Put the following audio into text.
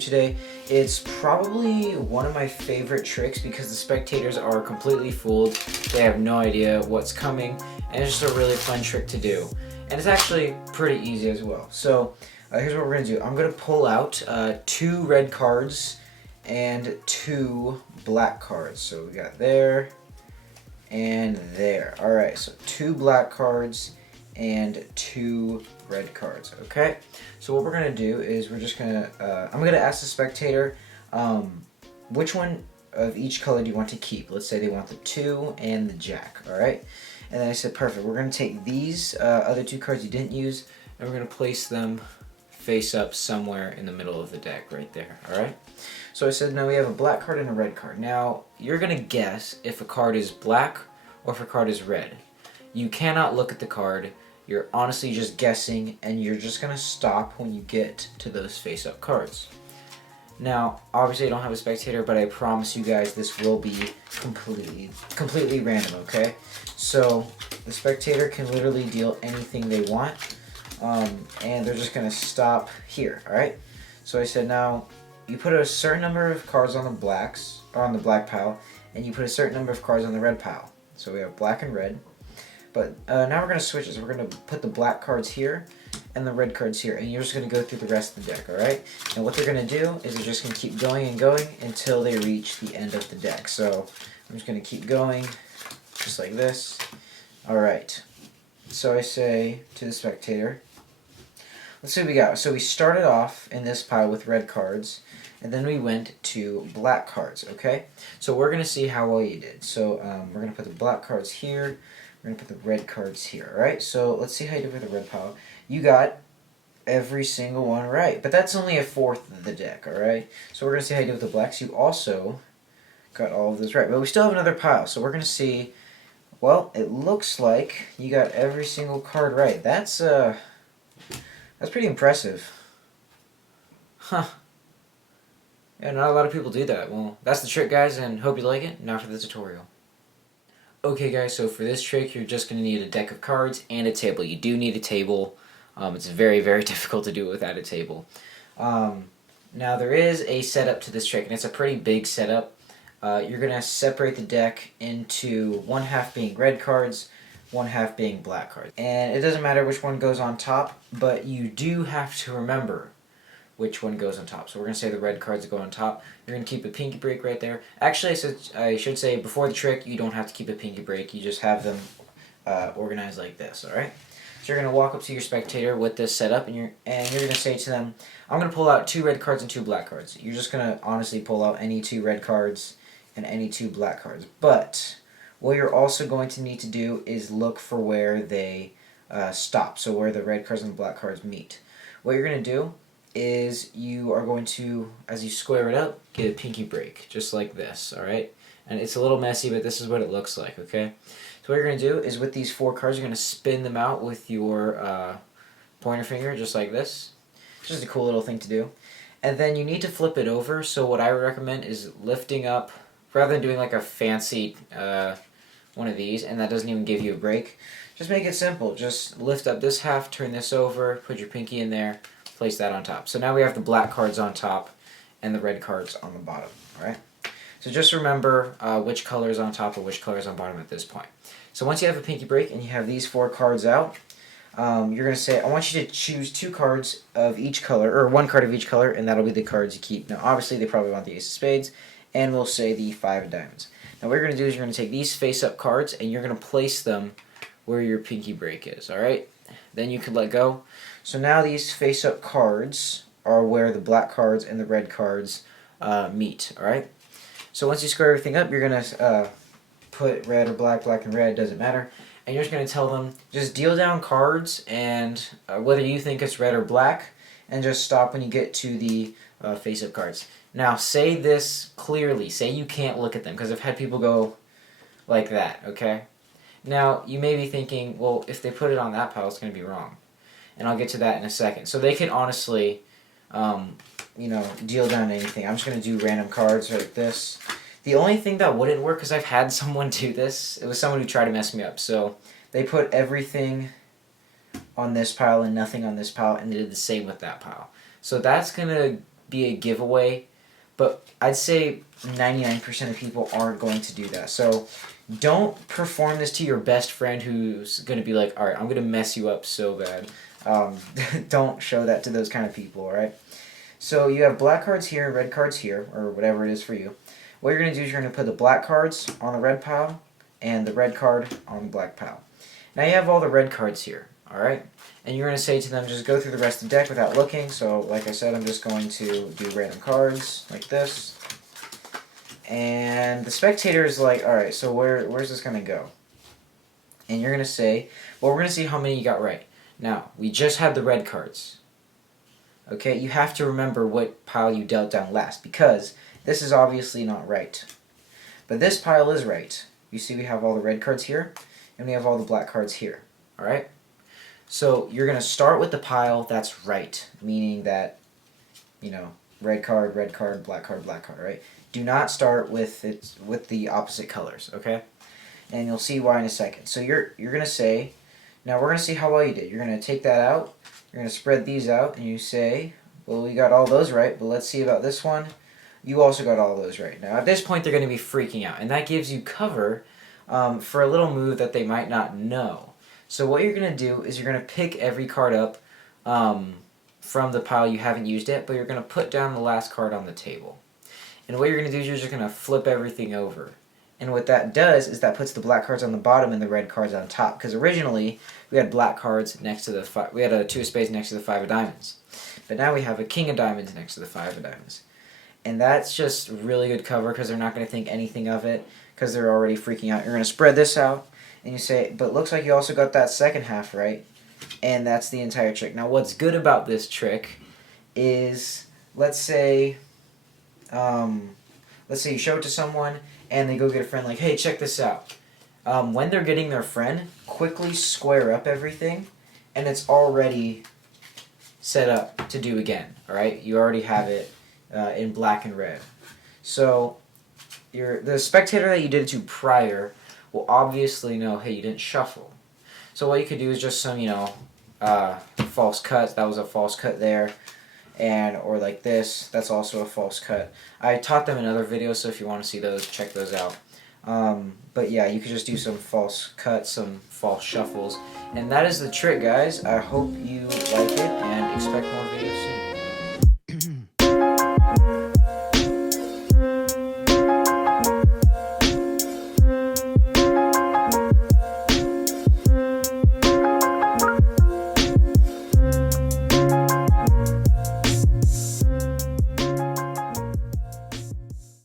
today, it's probably one of my favorite tricks because the spectators are completely fooled. They have no idea what's coming, and it's just a really fun trick to do. And it's actually pretty easy as well. So here's what we're going to do. I'm going to pull out 2 red cards and 2 black cards. So we got there and there. Alright, so 2 black cards and 2 red cards. Okay, so what we're gonna do is we're just gonna I'm gonna ask the spectator which one of each color do you want to keep. Let's say they want the 2 and the jack. Alright, and then I said perfect, we're gonna take these other 2 cards you didn't use and we're gonna place them face up somewhere in the middle of the deck right there. Alright, so I said now we have a black card and a red card. Now you're gonna guess if a card is black or if a card is red. You cannot look at the card. You're honestly just guessing, and you're just going to stop when you get to those face-up cards. Now, obviously I don't have a spectator, but I promise you guys this will be completely random, okay? So, the spectator can literally deal anything they want, and they're just going to stop here, alright? So I said now, you put a certain number of cards on the blacks, or on the black pile, and you put a certain number of cards on the red pile. So we have black and red. But now we're going to switch it. So we're going to put the black cards here and the red cards here. And you're just going to go through the rest of the deck, alright? And what they're going to do is they're just going to keep going and going until they reach the end of the deck. So I'm just going to keep going just like this. Alright. So I say to the spectator, let's see what we got. So we started off in this pile with red cards. And then we went to black cards, okay? So we're going to see how well you did. So we're going to put the black cards here. We're going to put the red cards here, alright? So let's see how you did with the red pile. You got every single one right, but that's only a fourth of the deck, alright? So we're going to see how you did with the blacks. You also got all of those right, but we still have another pile. So we're going to see, well, it looks like you got every single card right. That's pretty impressive. Huh. Yeah, not a lot of people do that. Well, that's the trick, guys, and hope you like it. Now for the tutorial. Okay guys, so for this trick you're just going to need a deck of cards and a table. You do need a table. It's very, very difficult to do it without a table. Now there is a setup to this trick, and it's a pretty big setup. You're going to separate the deck into one half being red cards, one half being black cards. And it doesn't matter which one goes on top, but you do have to remember which one goes on top. So we're going to say the red cards go on top. You're going to keep a pinky break right there. Actually, I should say before the trick, you don't have to keep a pinky break. You just have them organized like this, alright? So you're going to walk up to your spectator with this setup, and you're going to say to them, I'm going to pull out 2 red cards and 2 black cards. You're just going to honestly pull out any 2 red cards and any 2 black cards. But what you're also going to need to do is look for where they stop, so where the red cards and the black cards meet. What you're going to do is you are going to, as you square it up, get a pinky break, just like this, alright? And it's a little messy, but this is what it looks like, okay? So what you're going to do is with these 4 cards, you're going to spin them out with your pointer finger, just like this. It's just a cool little thing to do. And then you need to flip it over, so what I would recommend is lifting up, rather than doing like a fancy one of these, and that doesn't even give you a break, just make it simple. Just lift up this half, turn this over, put your pinky in there, place that on top. So now we have the black cards on top and the red cards on the bottom, alright? So just remember which color is on top or which color is on bottom at this point. So once you have a pinky break and you have these 4 cards out, you're going to say, I want you to choose 2 cards of each color, or 1 card of each color, and that'll be the cards you keep. Now obviously they probably want the Ace of Spades, and we'll say the 5 of Diamonds. Now what you're going to do is you're going to take these face-up cards and you're going to place them where your pinky break is, alright? Then you can let go. So now these face-up cards are where the black cards and the red cards meet, alright? So once you square everything up, you're going to put red or black, black and red, doesn't matter. And you're just going to tell them, just deal down cards, and whether you think it's red or black, and just stop when you get to the face-up cards. Now say this clearly. Say you can't look at them, because I've had people go like that, okay? Now you may be thinking, well, if they put it on that pile, it's going to be wrong. And I'll get to that in a second. So they can honestly, deal down anything. I'm just going to do random cards like this. The only thing that wouldn't work, because I've had someone do this, it was someone who tried to mess me up. So they put everything on this pile and nothing on this pile, and they did the same with that pile. So that's going to be a giveaway, but I'd say 99% of people aren't going to do that. So don't perform this to your best friend who's going to be like, all right, I'm going to mess you up so bad. Don't show that to those kind of people, all right? So you have black cards here, red cards here, or whatever it is for you. What you're going to do is you're going to put the black cards on the red pile and the red card on the black pile. Now you have all the red cards here, all right? And you're going to say to them, just go through the rest of the deck without looking. So like I said, I'm just going to do random cards like this. And the spectator is like, all right, so where's this going to go? And you're going to say, well, we're going to see how many you got right. Now, we just had the red cards. Okay, you have to remember what pile you dealt down last, because this is obviously not right. But this pile is right. You see we have all the red cards here, and we have all the black cards here. Alright? So you're going to start with the pile that's right, meaning that, you know, red card, black card, right? Do not start with the opposite colors, okay? And you'll see why in a second. So you're going to say, now we're going to see how well you did. You're going to take that out, you're going to spread these out, and you say, well, we got all those right, but let's see about this one. You also got all those right. Now, at this point, they're going to be freaking out, and that gives you cover for a little move that they might not know. So what you're going to do is you're going to pick every card up from the pile you haven't used yet, but you're going to put down the last card on the table. And what you're going to do is you're just going to flip everything over. And what that does is that puts the black cards on the bottom and the red cards on top. Because originally, we had black cards next to the we had a 2 of spades next to the 5 of diamonds. But now we have a king of diamonds next to the 5 of diamonds. And that's just really good cover because they're not going to think anything of it because they're already freaking out. You're going to spread this out and you say, but it looks like you also got that second half right. And that's the entire trick. Now what's good about this trick is, let's say you show it to someone and they go get a friend like, hey, check this out. When they're getting their friend, quickly square up everything and it's already set up to do again. Alright? You already have it in black and red. So the spectator that you did it to prior will obviously know, hey, you didn't shuffle. So what you could do is just some, false cuts. That was a false cut there. Or like this, that's also a false cut. I taught them in other videos, so if you want to see those, check those out. But yeah, you could just do some false cuts, some false shuffles. And that is the trick, guys. I hope you like it and expect more.